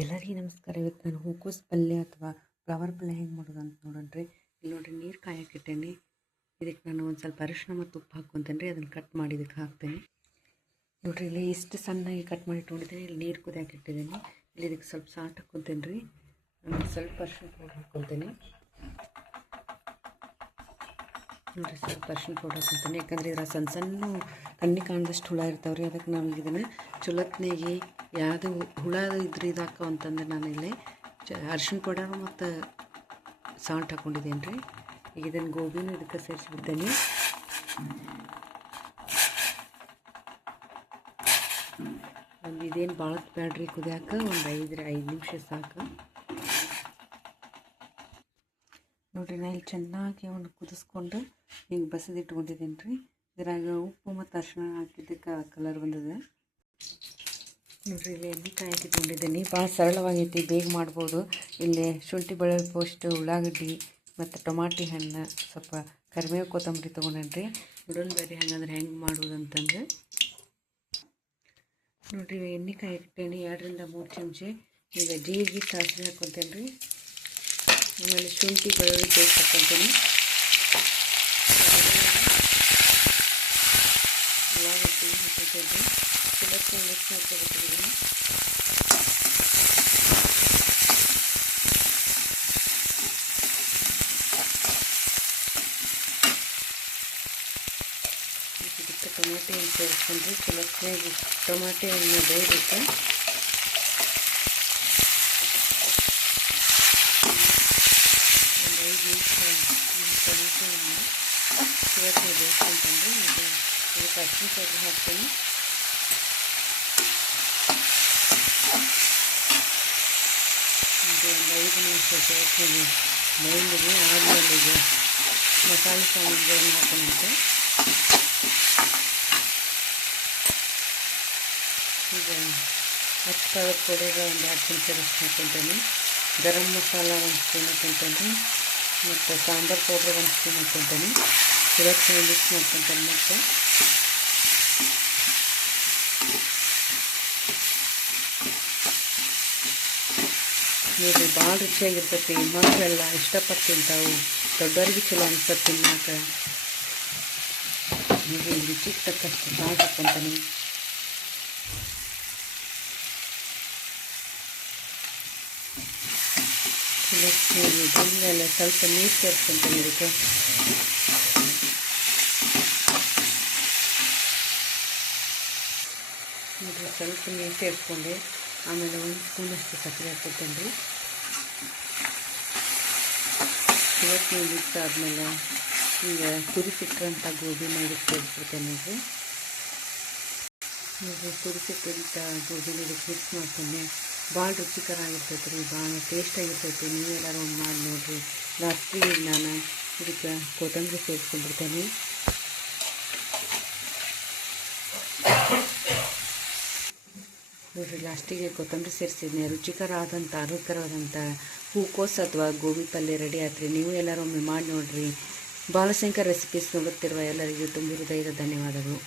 ಎಲ್ಲರಿಗೂ ನಮಸ್ಕಾರ. ಇವತ್ತು ನಾನು ಹೂಕೋಸ್ ಪಲ್ಯ ಅಥವಾ ಫ್ಲವರ್ ಪಲ್ಯ ಹೆಂಗೆ ಮಾಡೋದು ಅಂತ ನೋಡೋಣ್ರಿ. ಇಲ್ಲಿ ನೋಡ್ರಿ ನೀರು ಕಾಯಕ್ಕಿಟ್ಟೇನೆ ಇದಕ್ಕೆ ನಾನು ಒಂದು ಸ್ವಲ್ಪ ಅರಿಶಿನ ಮತ್ತು ಉಪ್ಪು ಹಾಕ್ಕೊತೇನೆ ರೀ ಅದನ್ನು ಕಟ್ ಮಾಡಿ ಇದಕ್ಕೆ ಹಾಕ್ತೇನೆ. ನೋಡಿರಿ, ಇಲ್ಲಿ ಇಷ್ಟು ಸಣ್ಣಗೆ ಕಟ್ ಮಾಡಿ ಇಟ್ಕೊಂಡಿದ್ದೇನೆ. ಇಲ್ಲಿ ನೀರು ಕುದಿಯಾಕಿಟ್ಟಿದ್ದೇನೆ ಇಲ್ಲಿ ಇದಕ್ಕೆ ಸ್ವಲ್ಪ ಸಾಟ್ ಹಾಕ್ಕೊತೇನೆ ರೀ ಸ್ವಲ್ಪ ಅರಿಶಿನ ಪೌಡ್ರ್ ಹಾಕ್ಕೊತೇನೆ. ನೋಡಿರಿ ಸ್ವಲ್ಪ ಅರ್ಶಿನ ಪೌಡ್ರ್ ಹಾಕ್ತೀನಿ ಯಾಕಂದರೆ ಇದ್ರ ಸಣ್ಣ ಸಣ್ಣ ಕಣ್ಣಿ ಕಾಣದಷ್ಟು ಹುಳ ಇರ್ತಾವೆ ರೀ ಅದಕ್ಕೆ ನಾವು ಇದನ್ನು ಚುಲತ್ನಾಗೆ ಯಾವುದು ಹುಳ ಇದ್ರೆ ಇದಾಕೋ ಅಂತಂದ್ರೆ ನಾನು ಇಲ್ಲಿ ಚ, ಅರ್ಶಿನ ಪೌಡರ್ ಮತ್ತು ಸಾಲ್ಟ್ ಹಾಕ್ಕೊಂಡಿದ್ದೇನೆ ರೀ ಈಗ ಇದನ್ನು ಗೋಬಿನೂ ಇದಕ್ಕೆ ಸೇರಿಸ್ಬಿಡ್ತೇನೆ. ಒಂದು ಇದೇನು ಭಾಳ ಬ್ಯಾಡ್ರಿ ಕುದಿಯಾಕ? ಒಂದು ಐದು ಐದು ನಿಮಿಷ ಸಾಕು. ನೋಡಿರಿ, ನಾ ಇಲ್ಲಿ ಚೆನ್ನಾಗಿ ಒಂದು ಕುದಿಸ್ಕೊಂಡು ಹಿಂಗೆ ಬಸಿದಿಟ್ಕೊಂಡಿದ್ದೀನಿ ರೀ ಇದ್ರಾಗ ಉಪ್ಪು ಮತ್ತು ಅರಿಶಿನ ಹಾಕಿದ್ದಕ್ಕೆ ಕಲರ್ ಬಂದಿದೆ. ನೋಡಿರಿ, ಇಲ್ಲಿ ಎಣ್ಣೆಕಾಯಿ ಹಾಕಿಟ್ಕೊಂಡಿದ್ದೀನಿ. ಭಾಳ ಸರಳವಾಗೈತಿ, ಬೇಗ ಮಾಡ್ಬೋದು. ಇಲ್ಲಿ ಶುಂಠಿ ಬೆಳ್ಳುಳ್ಳಿ ಪೋಸ್ಟ್, ಉಳ್ಳಾಗಡ್ಡಿ ಮತ್ತು ಟೊಮಾಟಿ ಹಣ್ಣು, ಸ್ವಲ್ಪ ಕರಿಬೇವು ಕೊತ್ತಂಬರಿ ತೊಗೊಂಡೇನ್ರಿ. ಉಡಲ್ ಬೇರೆ ಹಂಗಂದ್ರೆ ಹೆಂಗೆ ಮಾಡೋದು ಅಂತಂದ್ರೆ ನೋಡಿರಿ ಎಣ್ಣೆಕಾಯಿ ಇಟ್ಟೇನಿ ಎರಡರಿಂದ ಮೂರು ಚಮಚೆ. ಈಗ ಜೀರಿಗೆ, ಸಾಸಿವೆ ಹಾಕ್ಕೊತೇನೆ ರೀ ಆಮೇಲೆ ಶುಂಠಿ ಬೆಳ್ಳುಳ್ಳಿ ಪೇಸ್ಟ್ ಹಾಕ್ಕೊತೀನಿ ಉಳ್ಳಾಗಡ್ಡಿ ಹಾಕ್ಕೊತೇನೆ ರೀ ಚಲೋ ಮಿಕ್ಸ್ ಮಾಡ್ಕೊಬೇಕಿದ್ದೀನಿ ಇದಕ್ಕೆ ಟೊಮಾಟೆ ಹಣ್ಣು ಸೇರಿಸ್ಕೊಂಡ್ರಿ ಚಲೋತ್ನಾಗಿ ಟೊಮಾಟೆ ಹಣ್ಣು ಬೇಯಬೇಕು ಒಂದು ಐದು ನಿಮಿಷ ಟೊಮಾಟೆ ಹಣ್ಣು ಚಲೋತ್ನಾಗಿ ಬೇಯಿಸ್ಕೊಂತಂದ್ರೆ ಇದು ಇದಕ್ಕೆ ಅರ್ಶಿನ ಪೌಡ್ರ್ ಹಾಕ್ತೀನಿ ಇದು ಒಂದು ಐದು ನಿಮಿಷ ಚಲೋತ್ನಾಗಿ ಬೇಯಿದ್ವಿ ಆದಮೇಲೆ ಈಗ ಮಸಾಲೆ ಸಾಮಾನುಗಳನ್ನು ಹಾಕೋಣಂತೆ ಈಗ ಹಚ್ಚ ಖಾರದ ಪೌಡರ್ ಒಂದು ಎರಡು ಚಮಚದಷ್ಟು ಹಾಕ್ಕೊತೇನೆ ಗರಂ ಮಸಾಲ ಒಂದು ಸ್ಪೂನ್ ಹಾಕ್ಕೊತೇನೆ ಮತ್ತು ಸಾಂಬಾರು ಪೌಡ್ರ್ ಒಂದು ಸ್ಪೂನ್ ಹಾಕ್ಕೊತೇನೆ ಚಲೋ ಮಿಕ್ಸ್ ಮಾಡ್ಕೊತೇನೆ ಮತ್ತು ನೋಡಿರಿ ಭಾಳ ರುಚಿಯಾಗಿರ್ತೈತಿ. ಮಕ್ಕಳೆಲ್ಲ ಇಷ್ಟಪಟ್ಟು ತಿಂತಾವು ದೊಡ್ಡವ್ರಿಗೆ ಚಲೋ ಅನ್ಸತ್ತೆ ತಿನ್ನಾಕ ನೋಡಿರಿ ರುಚಿಗೆ ತಕ್ಕಷ್ಟು ಭಾಳ ಹಾಕ್ಕೊತಾನೆ ಬೆಲ್ಲ ಸ್ವಲ್ಪ ನೀರು ಸೇರಿಸ್ಕೊಂತಾನೆ ಇದಕ್ಕೆ ಮೊದಲು ಸ್ವಲ್ಪ ನೀರು ಸೇರಿಸ್ಕೊಂಡೆ ಆಮೇಲೆ ಒಂದು ಸ್ಪೂನಷ್ಟು ಸಕ್ಕರೆ ಹಾಕ್ಕೊತೀನಿ ಇವತ್ತು ನೀವು ಮಿಕ್ಸ್ ಆದಮೇಲೆ ಈಗ ಕುದಿಸಿಟ್ರಂಥ ಗೋಬಿನ ಇದಕ್ಕೆ ಸೇರಿಸ್ಬಿಡ್ತೇನೆ ಇದು ನೋಡಿರಿ ಕುದಿಸಿಟ್ಟಂಥ ಗೋಬಿನ ಇದಕ್ಕೆ ಮಿಕ್ಸ್ ಮಾಡ್ಕೊಂಡೆ ಭಾಳ ರುಚಿಕರ ಆಗಿರ್ತೈತೆ ರೀ ಭಾಳ ಟೇಸ್ಟಾಗಿರ್ತೈತಿ ನೀವೆಲ್ಲರೂ ಒಂದು ಮಾಡಿ ನೋಡಿರಿ. ಲಾಸ್ಟಿಗೆ ನಾನು ಇದಕ್ಕೆ ಕೊತ್ತಂಬರಿ ಸೇರಿಸ್ಕೊಂಡ್ಬಿಡ್ತೇನೆ. ನೋಡಿರಿ ಲಾಸ್ಟಿಗೆ ಕೊತ್ತಂಬರಿ ಸೇರಿಸಿದ್ನೆ. ರುಚಿಕರ ಆದಂಥ ಆರೋಗ್ಯಕರವಾದಂಥ ಹೂಕೋಸ್ ಅಥವಾ ಗೋಬಿ ಪಲ್ಯ ರೆಡಿ ಆಯ್ತು ರೀ ನೀವು ಎಲ್ಲರೂ ಒಮ್ಮೆ ಮಾಡಿ ನೋಡಿರಿ. ಬಾಲಶಂಕರ್ ರೆಸಿಪೀಸ್ ನೋಡುತ್ತಿರುವ ಎಲ್ಲರಿಗೂ ತುಂಬ ಹೃದಯದ ಧನ್ಯವಾದಗಳು.